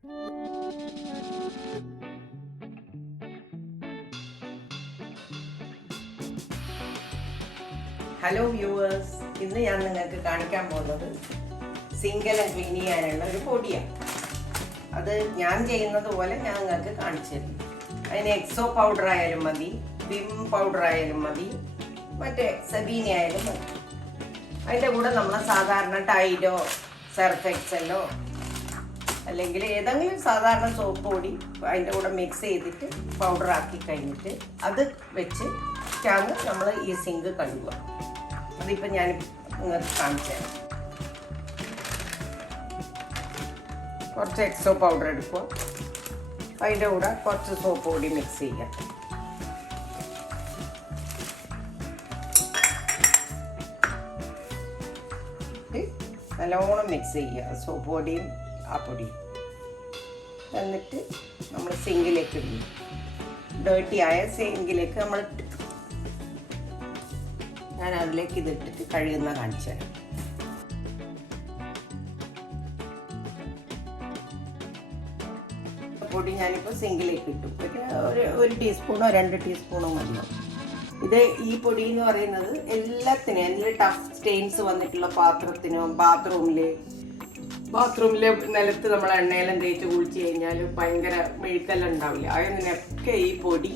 Hello viewers, ഇന്ന് ഞാൻ നിങ്ങൾക്ക് കാണിക്കാൻ പോകുന്നത് സിങ്കെല്ലാം ക്ലീൻ ചെയ്യാനുള്ള ഒരു പൊടിയാണ്. അത് ഞാൻ ചെയ്യുന്നത് പോലെ ഞാൻ നിങ്ങൾക്ക് കാണിച്ചു തരും. അതിന് എക്സോ പൗഡർ ആയാലും മതി, വിം പൗഡർ ആയാലും മതി, മറ്റേ സബീന ആയാലും മതി. അതിൻ്റെ കൂടെ നമ്മൾ സാധാരണ ടൈഡോ സർഫ് എക്സലോ അല്ലെങ്കിൽ ഏതെങ്കിലും സാധാരണ സോപ്പ് പൊടി അതിൻ്റെ കൂടെ മിക്സ് ചെയ്തിട്ട് പൗഡർ ആക്കി കഴിഞ്ഞിട്ട് അത് വെച്ച് നമ്മൾ ഈ സിങ്ക് കഴുകുക. അതിപ്പോൾ ഞാൻ നിങ്ങൾക്ക് കാണിച്ചു തരാം. കുറച്ച് എക്സോ പൗഡർ എടുക്കുക, അതിൻ്റെ കൂടെ കുറച്ച് സോപ്പ് പൊടി മിക്സ് ചെയ്യുക. നല്ലോണം മിക്സ് ചെയ്യുക സോപ്പ് പൊടിയും ആ പൊടിയും. എന്നിട്ട് നമ്മൾ സിങ്കിലേക്ക് ഇടുന്നു. ഡേർട്ടി ആയ സിങ്കിലേക്ക് നമ്മൾ ഞാൻ അതിലേക്ക് ഇതിട്ടിട്ട് കഴുകുന്ന കാണിച്ചു തരാം. പൊടി ഞാനിപ്പോൾ സിങ്കിലേക്ക് ഇട്ടു. ഒരു ടീസ്പൂണോ 2 ടീസ്പൂണോ മതിയാവും. ഇത് ഈ പൊടി എന്ന് പറയുന്നത് എല്ലാത്തിനും, എല്ലാ ടഫ് സ്റ്റെയിൻസ് വന്നിട്ടുള്ള പാത്രത്തിനും ബാത്റൂമിലെ നിലത്ത് നമ്മൾ എണ്ണയെല്ലാം തേച്ച് കുളിച്ച് കഴിഞ്ഞാൽ ഭയങ്കര മെഴുക്കെല്ലാം ഉണ്ടാവില്ല. അതിനൊക്കെ ഈ പൊടി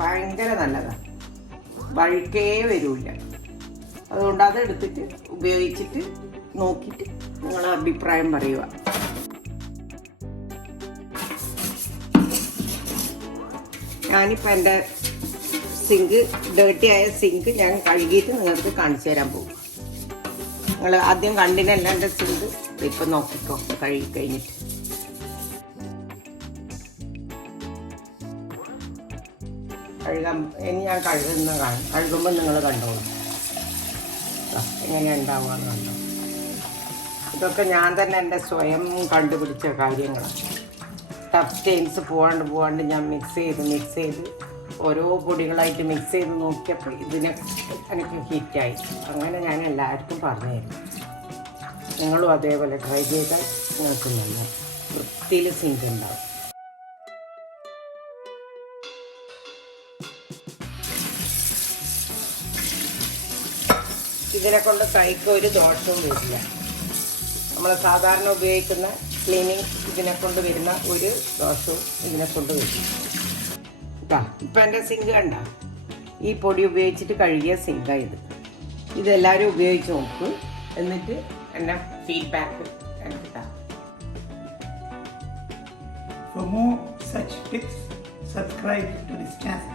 ഭയങ്കര നല്ലതാണ്, വഴുക്കേ വരില്ല. അതുകൊണ്ട് അതെടുത്തിട്ട് ഉപയോഗിച്ചിട്ട് നോക്കിയിട്ട് നിങ്ങളുടെ അഭിപ്രായം പറയുക. ഞാനിപ്പോൾ എൻ്റെ ഡേർട്ടി ആയ സിങ്ക് ഞാൻ കഴുകിയിട്ട് നിങ്ങൾക്ക് കാണിച്ചു തരാൻ പോകും. നിങ്ങൾ ആദ്യം കണ്ടിനല്ല എൻ്റെ സിങ്ക്, ഇപ്പം നോക്കിക്കോ കഴുകി കഴിഞ്ഞിട്ട്. ഇനി ഞാൻ കഴുകുമ്പോൾ നിങ്ങൾ കണ്ടോളൂ എങ്ങനെ ഉണ്ടാവുകയെന്ന് കണ്ടോ. ഇതൊക്കെ ഞാൻ തന്നെ എൻ്റെ സ്വയം കണ്ടുപിടിച്ച കാര്യങ്ങളാണ്. ടഫ് സ്റ്റെയിൻസ് പോവാണ്ട് ഞാൻ മിക്സ് ചെയ്ത് ഓരോ പൊടികളായിട്ട് മിക്സ് ചെയ്ത് നോക്കിയപ്പോൾ എനിക്ക് ഹിറ്റായി. അങ്ങനെ ഞാൻ എല്ലാവർക്കും പറഞ്ഞു തരും. നിങ്ങളും അതേപോലെ ട്രൈ ചെയ്താൽ നിങ്ങൾക്ക് നല്ല വൃത്തിയിൽ സിങ്ക് ഉണ്ടാവും. ഇതിനെ കൊണ്ട് കൈക്ക് ഒരു ദോഷവും വരില്ല. നമ്മൾ സാധാരണ ഉപയോഗിക്കുന്ന ക്ലീനിങ് ഇതിനെ കൊണ്ട് വരുന്ന ഒരു ദോഷവും ഇതിനെ കൊണ്ട് വരില്ല. ഇപ്പം എൻ്റെ സിങ്ക് കണ്ട, ഈ പൊടി ഉപയോഗിച്ചിട്ട് കഴുകിയ സിങ്കാണ് ഇത്. ഇതെല്ലാവരും ഉപയോഗിച്ച് നോക്കും, എന്നിട്ട് എന്നെ ഫീഡ്ബാക്ക് എനിക്ക് താ. For more such tips, subscribe to this channel.